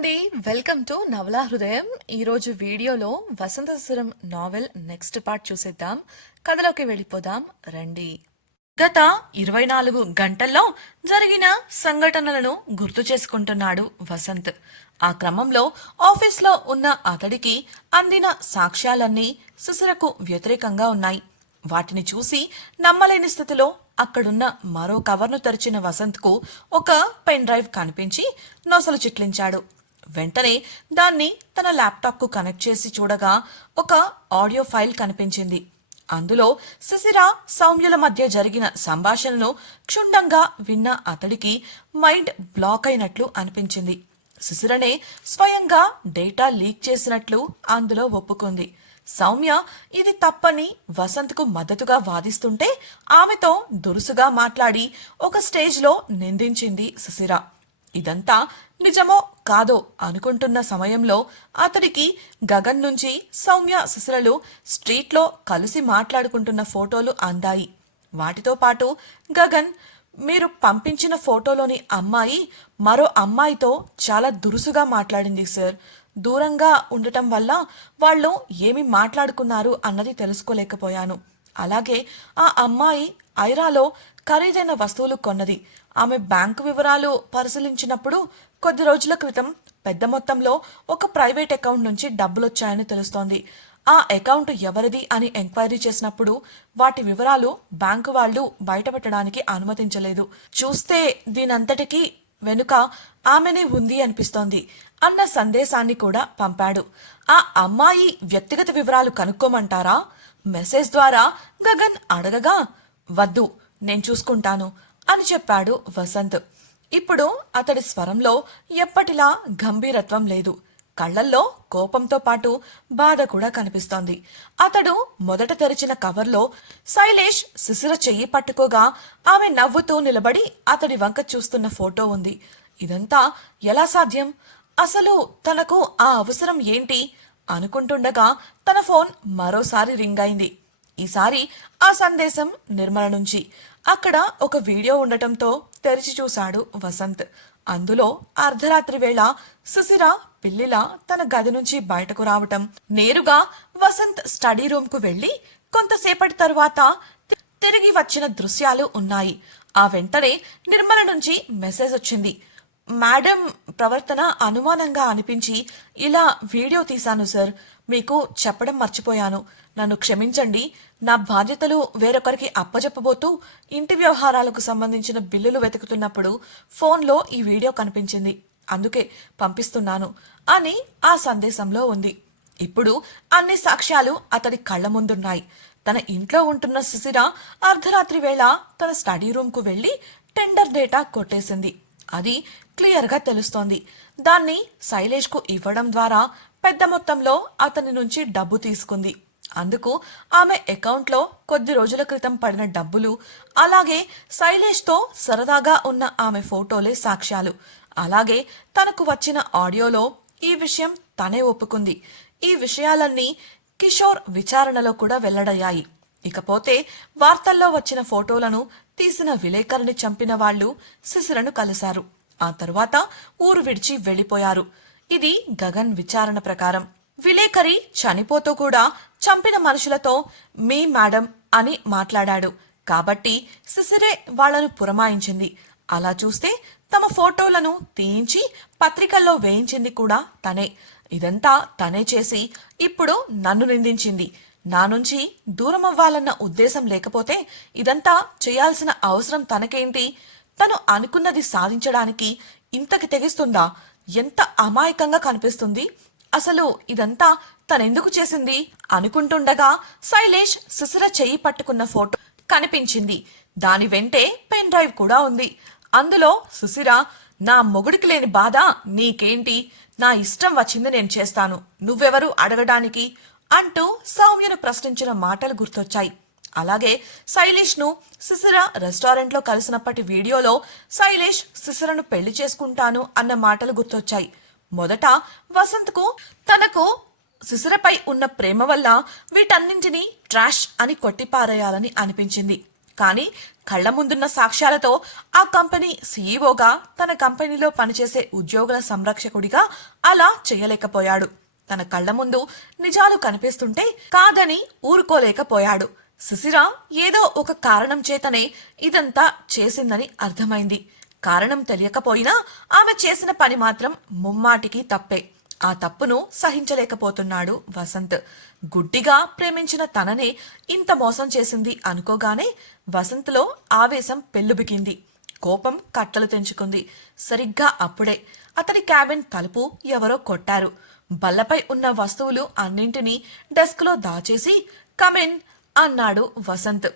అండి. Welcome to నవలా హృదయం ఈరోజు వీడియోలో Vasantha Suram novel next part చూసేద్దాం. కథలోకి వెళ్ళిపోదాం. రండి. గత ఇరవై నాలుగు గంటల్లో జరిగిన సంఘటనలను గుర్తు చేసుకుంటున్నాడు వసంత్. ఆ క్రమంలో ఆఫీస్లో ఉన్న అతడికి అందిన సాక్ష్యాలన్నీ సుసరకు వ్యతిరేకంగా ఉన్నాయి. వాటిని చూసి నమ్మలేని స్థితిలో అక్కడున్న మరో కవర్ను తెరిచిన వసంత్కు ఒక పెన్ డ్రైవ్ కనిపించి నొసలు చిట్లించాడు. వెంటనే దాన్ని తన ల్యాప్టాప్కు కనెక్ట్ చేసి చూడగా ఒక ఆడియో ఫైల్ కనిపించింది. అందులో శిశిర సౌమ్యుల మధ్య జరిగిన సంభాషణను క్షుణ్ణంగా విన్న అతడికి మైండ్ బ్లాక్ అయినట్లు అనిపించింది. శిశిరనే స్వయంగా డేటా లీక్ చేసినట్లు అందులో ఒప్పుకుంది. సౌమ్య ఇది తప్పని వసంత్కు మద్దతుగా వాదిస్తుంటే ఆమెతో దురుసుగా మాట్లాడి ఒక స్టేజ్లో నిందించింది శిశిర. ఇదంతా నిజమో కాదో అనుకుంటున్న సమయంలో అతడికి గగన్ నుంచి సౌమ్య శిశిరలు స్ట్రీట్లో కలిసి మాట్లాడుకుంటున్న ఫోటోలు అందాయి. వాటితో పాటు గగన్ మీరు పంపించిన ఫోటోలోని అమ్మాయి మరో అమ్మాయితో చాలా దురుసుగా మాట్లాడింది సార్. దూరంగా ఉండటం వల్ల వాళ్ళు ఏమి మాట్లాడుకున్నారు అన్నది తెలుసుకోలేకపోయాను. అలాగే ఆ అమ్మాయి ఐరాలో ఖరీదైన వస్తువులు కొన్నది. ఆమె బ్యాంకు వివరాలు పరిశీలించినప్పుడు కొద్ది రోజుల క్రితం పెద్ద మొత్తంలో ఒక ప్రైవేట్ అకౌంట్ నుంచి డబ్బులొచ్చాయని తెలుస్తోంది. ఆ అకౌంట్ ఎవరిది అని ఎంక్వైరీ చేసినప్పుడు వాటి వివరాలు బ్యాంకు వాళ్ళు బయటపెట్టడానికి అనుమతించలేదు. చూస్తే దీనంతటికీ వెనుక ఆమెనే ఉంది అనిపిస్తోంది అన్న సందేశాన్ని కూడా పంపాడు. ఆ అమ్మాయి వ్యక్తిగత వివరాలు కనుక్కోమంటారా? మెసేజ్ ద్వారా గగన్ అడగగా వద్దు నేను చూసుకుంటాను అని చెప్పాడు వసంత్. ఇప్పుడు అతడి స్వరంలో ఎప్పటిలా గంభీరత్వం లేదు. కళ్ళల్లో కోపంతో పాటు బాధ కూడా కనిపిస్తోంది. అతడు మొదట తెరిచిన కవర్లో శైలేష్ శిశిర చెయ్యి పట్టుకోగా ఆమె నవ్వుతూ నిలబడి అతడి వంక చూస్తున్న ఫోటో ఉంది. ఇదంతా ఎలా సాధ్యం? అసలు తనకు ఆ అవసరం ఏంటి? అనుకుంటుండగా తన ఫోన్ మరోసారి రింగ్ అయింది. ఈసారి ఆ సందేశం నిర్మల నుంచి. అక్కడ ఒక వీడియో ఉండటంతో తెరిచి చూశాడు వసంత్. అందులో అర్ధరాత్రి వేళ సుశిర పిల్లిలా తన గది నుంచి బయటకు రావటం. నేరుగా వసంత్ స్టడీ రూమ్కు వెళ్ళి కొంతసేపటి తరువాత తిరిగి వచ్చిన దృశ్యాలు ఉన్నాయి. ఆ వెంటనే నిర్మల నుంచి మెసేజ్ వచ్చింది. మేడం ప్రవర్తన అనుమానంగా అనిపించి ఇలా వీడియో తీశాను సార్. మీకు చెప్పడం మర్చిపోయాను. నన్ను క్షమించండి. నా బాధ్యతలు వేరొకరికి అప్పజెప్పబోతూ ఇంటి వ్యవహారాలకు సంబంధించిన బిల్లులు వెతుకుతున్నప్పుడు ఫోన్లో ఈ వీడియో కనిపించింది. అందుకే పంపిస్తున్నాను. అని ఆ సందేశంలో ఉంది. ఇప్పుడు అన్ని సాక్ష్యాలు అతడి కళ్ళ ముందున్నాయి. తన ఇంట్లో ఉంటున్న సుశిర అర్ధరాత్రి వేళ తన స్టడీ రూమ్కు వెళ్ళి టెండర్ డేటా కొట్టేసింది. అది క్లియర్గా తెలుస్తోంది. దాన్ని శైలేష్కు ఇవ్వడం ద్వారా పెద్ద మొత్తంలో అతని నుంచి డబ్బు తీసుకుంది. అందుకు ఆమె అకౌంట్లో కొద్ది రోజుల క్రితం పడిన డబ్బులు అలాగే శైలేష్తో సరదాగా ఉన్న ఆమె ఫోటోలే సాక్ష్యాలు. అలాగే తనకు వచ్చిన ఆడియోలో ఈ విషయం తనే ఒప్పుకుంది. ఈ విషయాలన్నీ కిషోర్ విచారణలో కూడా వెల్లడయ్యాయి. ఇకపోతే వార్తల్లో వచ్చిన ఫోటోలను తీసిన విలేకరిని చంపిన వాళ్ళు శిశిరను కలిశారు. ఆ తరువాత ఊరు విడిచి వెళ్ళిపోయారు ఇది గగన్ విచారణ ప్రకారం. విలేకరి చనిపోతూ కూడా చంపిన మనుషులతో మీ మేడం అని మాట్లాడాడు. కాబట్టి శిశిరే వాళ్ళను పురమాయించింది. అలా చూస్తే తమ ఫోటోలను తీయించి పత్రికల్లో వేయించింది కూడా తనే. ఇదంతా తనే చేసి ఇప్పుడు నన్ను నిందించింది. నా నుంచి దూరం అవ్వాలన్న ఉద్దేశం లేకపోతే ఇదంతా చేయాల్సిన అవసరం తనకేంటి? తను అనుకున్నది సాధించడానికి ఇంతకి తెగిస్తుందా? ఎంత అమాయకంగా కనిపిస్తుంది? అసలు ఇదంతా తనెందుకు చేసింది? అనుకుంటుండగా శైలేష్ శిశిర చెయ్యి పట్టుకున్న ఫోటో కనిపించింది. దాని వెంటే పెన్ డ్రైవ్ కూడా ఉంది. అందులో సుశిర నా మొగుడికి లేని బాధ నీకేంటి? నా ఇష్టం వచ్చింది నేను చేస్తాను. నువ్వెవరు అడగడానికి? అంటూ సౌమ్యను ప్రశ్నించిన మాటలు గుర్తొచ్చాయి. అలాగే శైలేష్ను రెస్టారెంట్లో రెస్టారెంట్లో కలిసినప్పటి వీడియోలో శైలేష్ సిసిరను పెళ్ళి చేసుకుంటాను అన్న మాటలు గుర్తొచ్చాయి. మొదట వసంత్కు తనకు సిసిరపై ఉన్న ప్రేమ వల్ల వీటన్నింటినీ ట్రాష్ అని కొట్టిపారేయాలని అనిపించింది. కానీ కళ్ళ ముందున్న సాక్ష్యాలతో ఆ కంపెనీ సీఈఓగా తన కంపెనీలో పనిచేసే ఉద్యోగుల సంరక్షకుడిగా అలా చేయలేకపోయాడు. తన కళ్ళ ముందు నిజాలు కనిపిస్తుంటే కాదని ఊరుకోలేకపోయాడు. శిశిర ఏదో ఒక కారణం చేతనే ఇదంతా చేసిందని అర్థమైంది. కారణం తెలియకపోయినా ఆమె చేసిన పని మాత్రం ముమ్మాటికి తప్పే. ఆ తప్పును సహించలేకపోతున్నాడు వసంత్. గుడ్డిగా ప్రేమించిన తననే ఇంత మోసం చేసింది అనుకోగానే వసంత్లో ఆవేశం పెల్లుబికింది కోపం కట్టలు తెంచుకుంది. సరిగ్గా అప్పుడే అతని క్యాబిన్ తలుపు ఎవరో కొట్టారు. బల్లపై ఉన్న వస్తువులు అన్నింటినీ డెస్క్లో దాచేసి కమిన్ అన్నాడు వసంత్.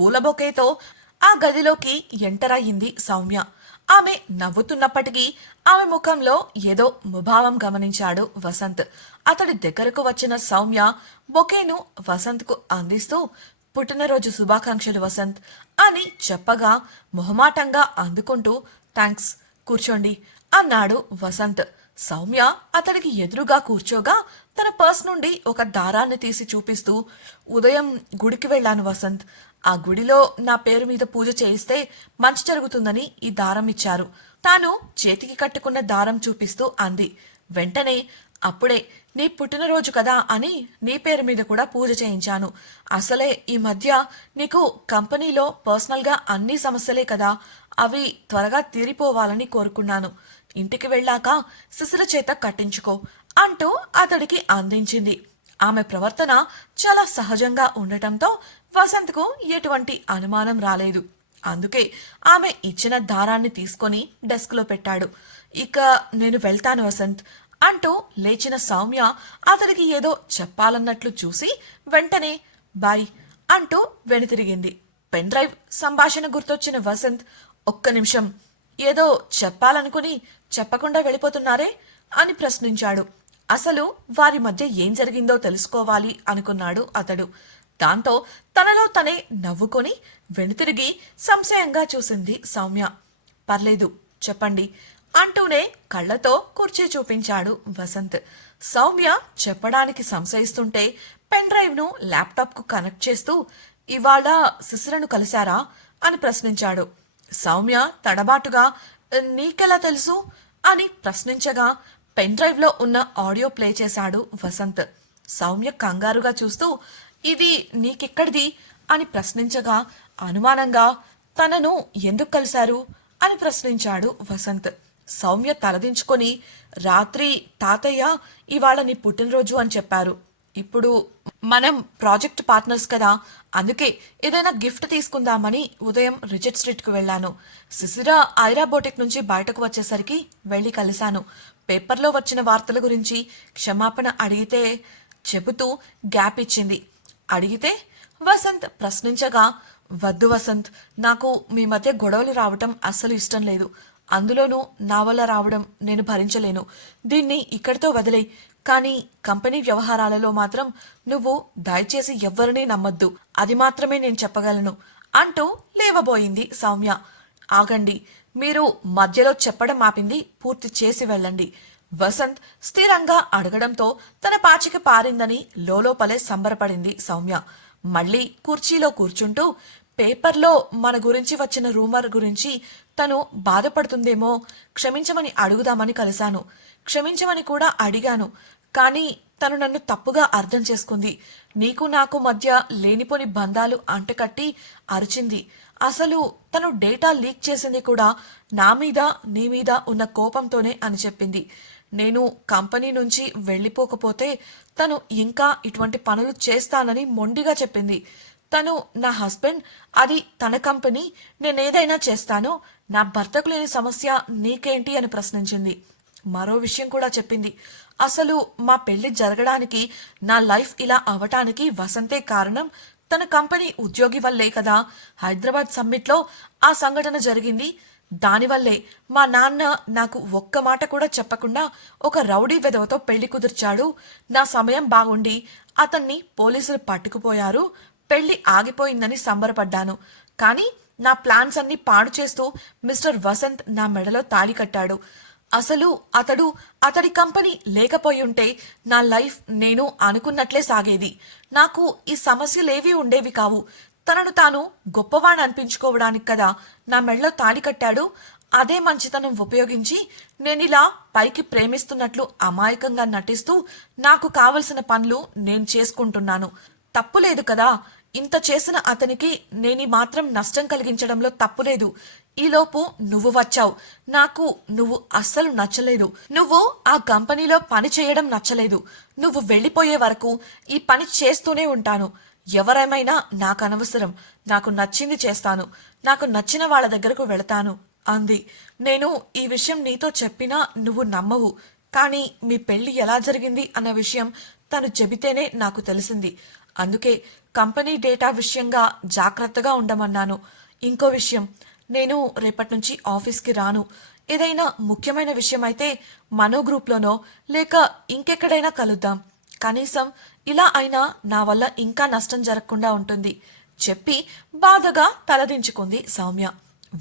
పూల బొకేతో ఆ గదిలోకి ఎంటర్ అయింది సౌమ్య. ఆమె నవ్వుతున్నప్పటికీ ఆమె ముఖంలో ఏదో ముభావం గమనించాడు వసంత్. అతడి దగ్గరకు వచ్చిన సౌమ్య బొకేను వసంత్కు అందిస్తూ పుట్టినరోజు శుభాకాంక్షలు వసంత్ అని చెప్పగా మొహమాటంగా అందుకుంటూ థ్యాంక్స్ కూర్చోండి అన్నాడు వసంత్. సౌమ్య అతడికి ఎదురుగా కూర్చోగా తన పర్స్ నుండి ఒక దారాన్ని తీసి చూపిస్తూ ఉదయం గుడికి వెళ్ళాను వసంత్. ఆ గుడిలో నా పేరు మీద పూజ చేయిస్తే మంచి జరుగుతుందని ఈ దారం ఇచ్చారు. తాను చేతికి కట్టుకున్న దారం చూపిస్తూ అంది. వెంటనే అప్పుడే నీ పుట్టినరోజు కదా అని నీ పేరు మీద కూడా పూజ చేయించాను. అసలే ఈ మధ్య నీకు కంపెనీలో పర్సనల్గా అన్ని సమస్యలే కదా. అవి త్వరగా తీరిపోవాలని కోరుకున్నాను. ఇంటికి వెళ్ళాక శిశిర చేత కట్టించుకో అంటూ అతడికి అందించింది. ఆమె ప్రవర్తన చాలా సహజంగా ఉండటంతో వసంత్కు ఎటువంటి అనుమానం రాలేదు. అందుకే ఆమె ఇచ్చిన దారాన్ని తీసుకొని డెస్క్లో పెట్టాడు. ఇక నేను వెళ్తాను వసంత్ అంటూ లేచిన సౌమ్య అతడికి ఏదో చెప్పాలన్నట్లు చూసి వెంటనే బాయ్ అంటూ వెనుతిరిగింది. పెన్ డ్రైవ్ సంభాషణ గుర్తొచ్చిన వసంత్ ఒక్క నిమిషం. ఏదో చెప్పాలనుకుని చెప్పకుండా వెళ్ళిపోతున్నారే అని ప్రశ్నించాడు. అసలు వారి మధ్య ఏం జరిగిందో తెలుసుకోవాలి అనుకున్నాడు అతడు. దాంతో తనలో తనే నవ్వుకొని వెనుతిరిగి సంశయంగా చూసింది సౌమ్య. పర్లేదు చెప్పండి అంటూనే కళ్ళతో కుర్చీ చూపించాడు వసంత్. సౌమ్య చెప్పడానికి సంశయిస్తుంటే పెన్ డ్రైవ్ను ల్యాప్టాప్కు కనెక్ట్ చేస్తూ ఇవాళ శిశులను కలిశారా? అని ప్రశ్నించాడు. సౌమ్య తడబాటుగా నీకెలా తెలుసు? అని ప్రశ్నించగా పెన్ డ్రైవ్లో ఉన్న ఆడియో ప్లే చేశాడు వసంత్. సౌమ్య కంగారుగా చూస్తూ ఇది నీకెక్కడిది? అని ప్రశ్నించగా అనుమానంగా తనను ఎందుకు కలిశారు? అని ప్రశ్నించాడు వసంత్. సౌమ్య తలదించుకొని రాత్రి తాతయ్య ఇవాళ నీ పుట్టినరోజు అని చెప్పారు. ఇప్పుడు మనం ప్రాజెక్ట్ పార్ట్నర్స్ కదా అందుకే ఏదైనా గిఫ్ట్ తీసుకుందామని ఉదయం రిజెట్ స్ట్రీట్కి వెళ్ళాను. సిసిరా ఐరాబోటిక్ నుంచి బయటకు వచ్చేసరికి వెళ్ళి కలిశాను. పేపర్లో వచ్చిన వార్తల గురించి క్షమాపణ అడిగితే చెబుతూ గ్యాప్ ఇచ్చింది. అడిగితే వసంత్ ప్రశ్నించగా వద్దు వసంత్ నాకు మీ మధ్య గొడవలు రావటం అస్సలు ఇష్టం లేదు. అందులోనూ నా వల్ల రావడం నేను భరించలేను. దీన్ని ఇక్కడితో వదిలే కానీ కంపెనీ వ్యవహారాలలో మాత్రం నువ్వు దయచేసి ఎవ్వరినీ నమ్మొద్దు. అది మాత్రమే నేను చెప్పగలను అంటూ లేవబోయింది సౌమ్య. ఆగండి మీరు మధ్యలో చెప్పడం ఆపింది పూర్తి చేసి వెళ్ళండి. వసంత్ స్థిరంగా అడగడంతో తన పాచిక పారిందని లోలోపలే సంబరపడింది సౌమ్య. మళ్ళీ కుర్చీలో కూర్చుంటూ పేపర్లో మన గురించి వచ్చిన రూమర్ గురించి తను బాధపడుతుందేమో క్షమించమని అడుగుదామని కలిశాను. క్షమించమని కూడా అడిగాను. కానీ తను నన్ను తప్పుగా అర్థం చేసుకుంది. నీకు నాకు మధ్య లేనిపోని బంధాలు అంటకట్టి అరిచింది. అసలు తను డేటా లీక్ చేసింది కూడా నా మీద నీ మీద ఉన్న కోపంతోనే అని చెప్పింది. నేను కంపెనీ నుంచి వెళ్ళిపోకపోతే తను ఇంకా ఇటువంటి పనులు చేస్తానని మొండిగా చెప్పింది. తను నా హస్బెండ్ అది తన కంపెనీ నేనేదైనా చేస్తానో నా భర్తకు లేని సమస్య నీకేంటి అని ప్రశ్నించింది. మరో విషయం కూడా చెప్పింది. అసలు మా పెళ్ళి జరగడానికి నా లైఫ్ ఇలా అవటానికి వసంతే కారణం తన కంపెనీ ఉద్యోగి వల్లే కదా. హైదరాబాద్ సమ్మిట్లో ఆ సంఘటన జరిగింది. దానివల్లే మా నాన్న నాకు ఒక్క మాట కూడా చెప్పకుండా ఒక రౌడీ వెధవతో పెళ్ళి కుదిర్చాడు. నా సమయం బాగుండి అతన్ని పోలీసులు పట్టుకుపోయారు. పెళ్ళి ఆగిపోయిందని సంబరపడ్డాను. కానీ నా ప్లాన్స్ అన్ని పాడు చేస్తూ మిస్టర్ వసంత్ నా మెడలో తాళి కట్టాడు. అసలు అతడు అతడి కంపెనీ లేకపోయి ఉంటే నా లైఫ్ నేను అనుకున్నట్లే సాగేది. నాకు ఈ సమస్యలేవీ ఉండేవి కావు. తనను తాను గొప్పవాణ్ అనిపించుకోవడానికి కదా నా మెడలో తాడి కట్టాడు. అదే మంచితనం ఉపయోగించి నేనిలా పైకి ప్రేమిస్తున్నట్లు అమాయకంగా నటిస్తూ నాకు కావలసిన పనులు నేను చేసుకుంటున్నాను. తప్పులేదు కదా. ఇంత చేసిన అతనికి నేని మాత్రం నష్టం కలిగించడంలో తప్పులేదు. ఈలోపు నువ్వు వచ్చావు. నాకు నువ్వు అస్సలు నచ్చలేదు. నువ్వు ఆ కంపెనీలో పని చేయడం నచ్చలేదు. నువ్వు వెళ్ళిపోయే వరకు ఈ పని చేస్తూనే ఉంటాను. ఎవరేమైనా నాకు అనవసరం. నాకు నచ్చింది చేస్తాను. నాకు నచ్చిన వాళ్ళ దగ్గరకు వెళతాను అంది. నేను ఈ విషయం నీతో చెప్పినా నువ్వు నమ్మవు. కానీ మీ పెళ్ళి ఎలా జరిగింది అన్న విషయం తను చెబితేనే నాకు తెలిసింది. అందుకే కంపెనీ డేటా విషయంగా జాగ్రత్తగా ఉండమన్నాను. ఇంకో విషయం నేను రేపటి నుంచి ఆఫీస్కి రాను. ఏదైనా ముఖ్యమైన విషయం అయితే మనో గ్రూప్లోనో లేక ఇంకెక్కడైనా కలుద్దాం. కనీసం ఇలా అయినా నా వల్ల ఇంకా నష్టం జరగకుండా ఉంటుంది. చెప్పి బాధగా తలదించుకుంది సౌమ్య.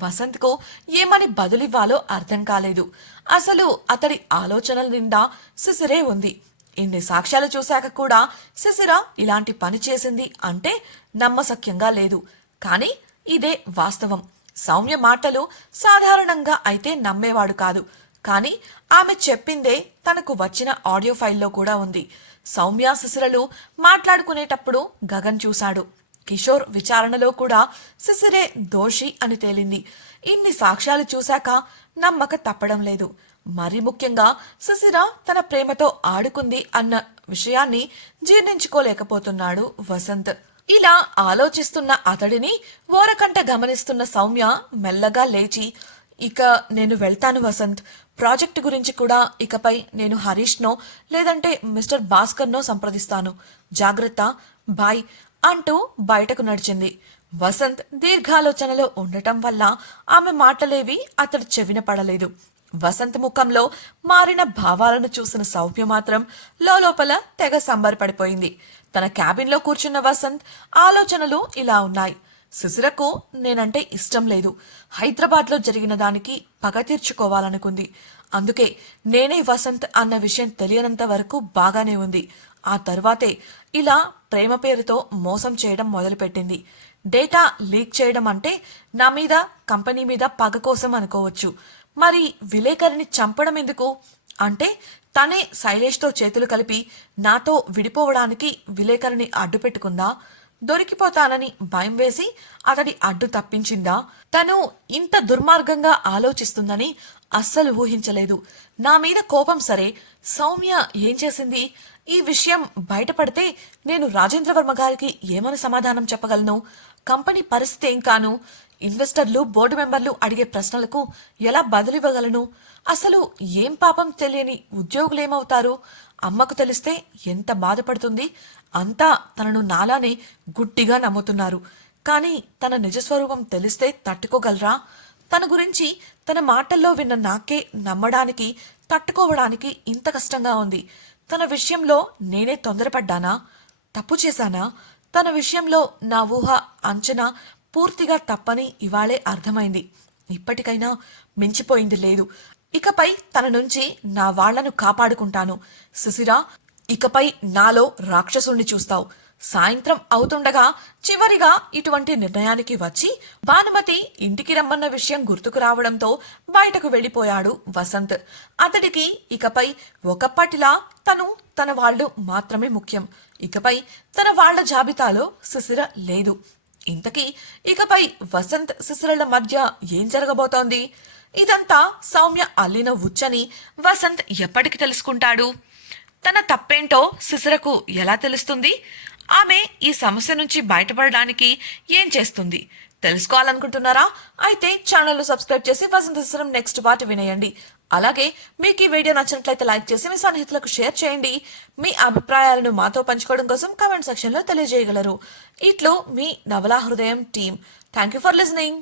వసంత్కు ఏమని బదులివ్వాలో అర్థం కాలేదు. అసలు అతడి ఆలోచనల నిండా సిసిరే ఉంది. ఇన్ని సాక్ష్యాలు చూశాక కూడా శిశిర ఇలాంటి పని చేసింది అంటే నమ్మసక్యంగా లేదు. కానీ ఇదే వాస్తవం. సౌమ్య మాటలు సాధారణంగా అయితే నమ్మేవాడు కాదు. కానీ ఆమె చెప్పిందే తనకు వచ్చిన ఆడియో ఫైల్లో కూడా ఉంది. సౌమ్య శిశిరలు మాట్లాడుకునేటప్పుడు గగన్ చూశాడు. కిషోర్ విచారణలో కూడా శిశిరే దోషి అని తేలింది. ఇన్ని సాక్ష్యాలు చూశాక నమ్మక తప్పడం లేదు. మరి ముఖ్యంగా సుశిర తన ప్రేమతో ఆడుకుంది అన్న విషయాన్ని జీర్ణించుకోలేకపోతున్నాడు వసంత్. ఇలా ఆలోచిస్తున్న అతడిని ఓరకంట గమనిస్తున్న సౌమ్య మెల్లగా లేచి ఇక నేను వెళ్తాను వసంత్. ప్రాజెక్ట్ గురించి కూడా ఇకపై నేను హరీష్నో లేదంటే మిస్టర్ భాస్కర్నో సంప్రదిస్తాను. జాగ్రత్త బాయ్ అంటూ బయటకు నడిచింది. వసంత్ దీర్ఘాలోచనలో ఉండటం వల్ల ఆమె మాటలేవి అతడు చెవిన పడలేదు. వసంత్ ముఖంలో మారిన భావాలను చూసిన సౌమ్య మాత్రం లోపల తెగ సంబరపడిపోయింది. తన క్యాబిన్లో కూర్చున్న వసంత్ ఆలోచనలు ఇలా ఉన్నాయి. శిశిరకు నేనంటే ఇష్టం లేదు. హైదరాబాద్లో జరిగిన దానికి పగ తీర్చుకోవాలనుకుంది. అందుకే నేనే వసంత్ అన్న విషయం తెలియనంత వరకు బాగానే ఉంది. ఆ తర్వాతే ఇలా ప్రేమ పేరుతో మోసం చేయడం మొదలుపెట్టింది. డేటా లీక్ చేయడం అంటే నా మీద కంపెనీ మీద పగ కోసం అనుకోవచ్చు. మరి విలేకరిని చంపడం ఎందుకు? అంటే తనే శైలేష్తో చేతులు కలిపి నాతో విడిపోవడానికి విలేకరిని అడ్డు పెట్టుకుందా? దొరికిపోతానని భయం వేసి అతడి అడ్డు తప్పించిందా? తను ఇంత దుర్మార్గంగా ఆలోచిస్తుందని అస్సలు ఊహించలేదు. నా మీద కోపం సరే. సౌమ్య ఏం చేసింది? ఈ విషయం బయటపడితే నేను రాజేంద్ర వర్మ గారికి ఏమని సమాధానం చెప్పగలను? కంపెనీ పరిస్థితి ఏం కాను? ఇన్వెస్టర్లు బోర్డు మెంబర్లు అడిగే ప్రశ్నలకు ఎలా బదులివ్వగలను? అసలు ఏం పాపం తెలియని ఉద్యోగులేమవుతారు? అమ్మకు తెలిస్తే ఎంత బాధపడుతుంది? అంతా తనను నాలానే గుట్టిగా నమ్ముతున్నారు. కానీ తన నిజస్వరూపం తెలిస్తే తట్టుకోగలరా? తన గురించి తన మాటల్లో విన్న నాకే నమ్మడానికి తట్టుకోవడానికి ఇంత కష్టంగా ఉంది. తన విషయంలో నేనే తొందరపడ్డానా? తప్పు చేశానా? తన విషయంలో నా ఊహ అంచనా పూర్తిగా తప్పని ఇవాళే అర్థమైంది. ఇప్పటికైనా మించిపోయింది లేదు. ఇకపై తన నుంచి నా వాళ్ళను కాపాడుకుంటాను. సుశిరా ఇకపై నాలో రాక్షసుణ్ణి చూస్తావు. సాయంత్రం అవుతుండగా చివరిగా ఇటువంటి నిర్ణయానికి వచ్చి భానుమతి ఇంటికి రమ్మన్న విషయం గుర్తుకు రావడంతో బయటకు వెళ్ళిపోయాడు వసంత్. అతడికి ఇకపై ఒకప్పటిలా తను తన వాళ్ళు మాత్రమే ముఖ్యం. ఇకపై తన వాళ్ళ జాబితాలో సుశిర లేదు. ఇంతకీ ఇకపై వసంత్ శిశిరల మధ్య ఏం జరగబోతోంది? ఇదంతా సౌమ్య అల్లిన ఉచ్చని వసంత్ ఎప్పటికి తెలుసుకుంటాడు? తన తప్పేంటో శిశిరకు ఎలా తెలుస్తుంది? ఆమె ఈ సమస్య నుంచి బయటపడడానికి ఏం చేస్తుంది? తెలుసుకోవాలనుకుంటున్నారా? అయితే ఛానల్ సబ్స్క్రైబ్ చేసి వసంత శిశిరం నెక్స్ట్ పార్ట్ వినేయండి. అలాగే మీకు ఈ వీడియో నచ్చినట్లయితే లైక్ చేసి మీ సన్నిహితులకు షేర్ చేయండి. మీ అభిప్రాయాలను మాతో పంచుకోవడం కోసం కామెంట్ సెక్షన్లో తెలియజేయగలరు. ఇట్లు మీ Navala Hrudayam team thank you for listening